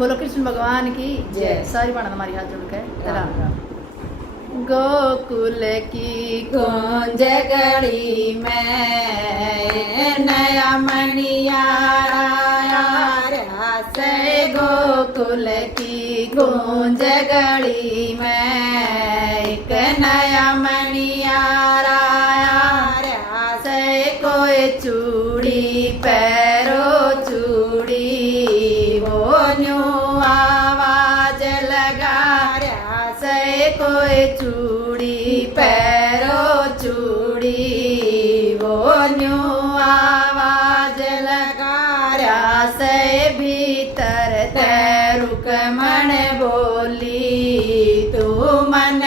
बोलो कृष्ण भगवान की जय। सारी बाणा हमारी हाथ जोड़ के राम राम। गोकुल की कुंज गली में नया मनियारा से गोकुल की कुंज गली में एक नया मनियारा से कोई चूड़ी पैरो चूड़ी वो न्यू आवाज लगा से कोई चूड़ी पैरो चूड़ी वो न्यू आवाज लगा से भीतर तैरुक मन बोली तू मन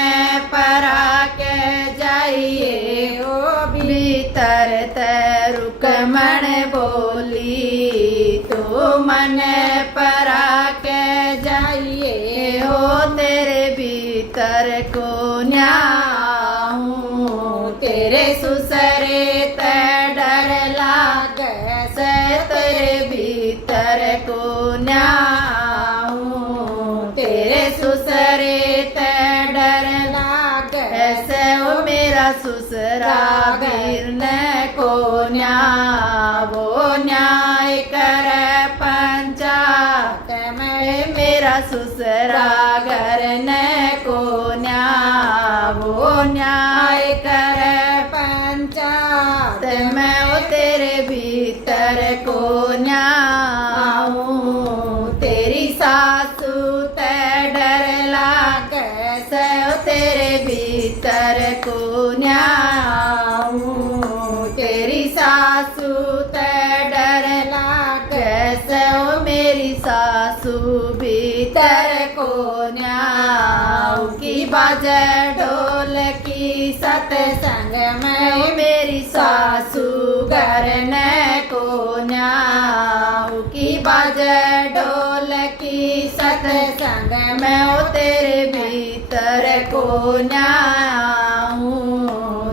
परा के जाइए हो भीतर तैरुक मन बोली तू मन परा के जाइए हो तेरे भीतर को न्याऊं तेरे सुसरे ते डर लागे से तेरे भीतर को न्याऊं तेरे सुसरे ते डर लागे से ओ मेरा सुसरा वीर ने को न्यावो न्याय कर पंचायत में मेरा सुसरा घर ने को न्यावो न्याय कर पंचायत में ओ तेरे भीतर को न्याऊं तेरी सासू ते डर लागे से ओ तेरे भीतर को न्याऊं तेरी सासू ते डर लागे से ओ मेरी सासू भीतर को न्याऊं की बाजे ढोल की सत्संग में ओ मेरी सासू घर ने को न्याऊं की बाजे ढोल की सत्संग में ओ तेरे भीतर को न्याऊं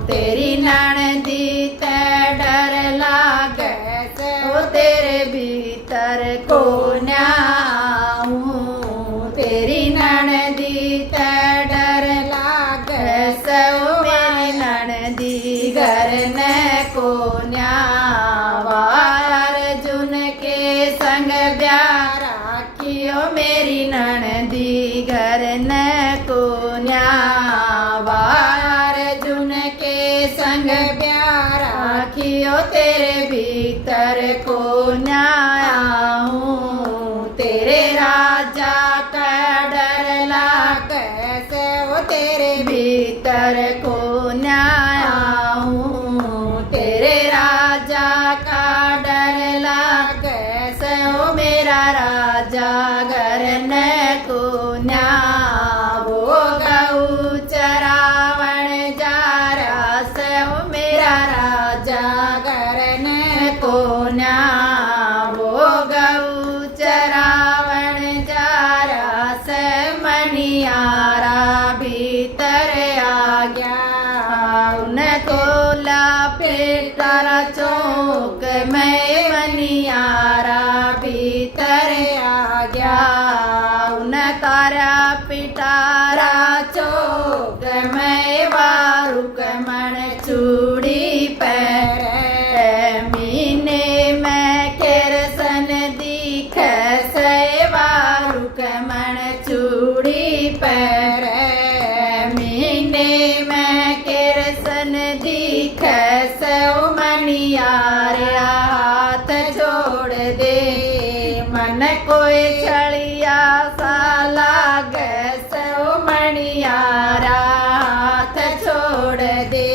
तेरी ननदी ते डर लागे से ओ तेरे भीतर को न्याऊं तेरी ननदी ते डर लागे से ओ मेरी ननदी घर ने को न्यावा अर्जुन के संग ब्याह राखियो मेरी ननदी घर ने को न्यावा अर्जुन के संग ब्याह राखियो तेरे भीतर को न्याऊं तेरे राजा का डर लागे से वो तेरे भीतर को न्याऊं तेरे राजा का डर लागे से वो मेरा राजा घर ने को न्यावो गऊ चरावण जा रहा से वो मेरा राजा घर ने को न्यावो गऊ चरावण जा रहा से मनियारा भीतर आ गया उनको लापेटा चौक में मनियारा भीतर आ गया उन तारा पिटारा चौक में वारुक मन चूड़ी पैर मीने में केरसन दिख से वारुक मन चूड़ी पैर मीने में केरसन दिख से ओ मनियारे हाथ जोड़ दे मन कोई छड़िया सा लागे से ओ मनियारा हाथ छोड़ दे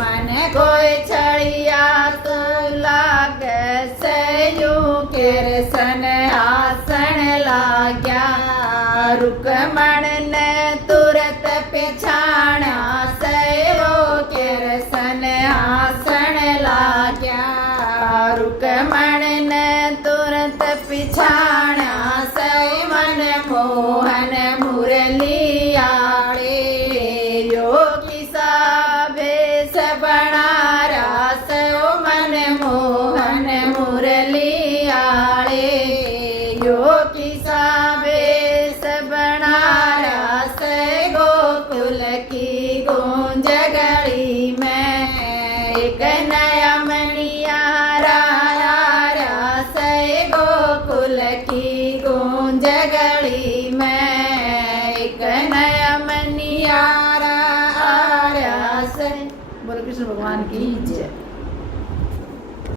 मन कोई छड़िया तो लागे से यूं केरसन आसन लाग्या रुकमण ने तुरत पिछाणा से वो केरसन आसन लाग्या रुकमण ने तुरत पिछाणा से मन मोहन मुरली आड़े योगी सा भेष बना रास ओ मन मोहन मुरली आड़े योगी सा बेस बनाया से गोकुल की गूंज गली में एक नया मनियारा आया से गोकुल की गूंज गली में एक नया मनियारा आया से। बोलो कृष्ण भगवान की जय।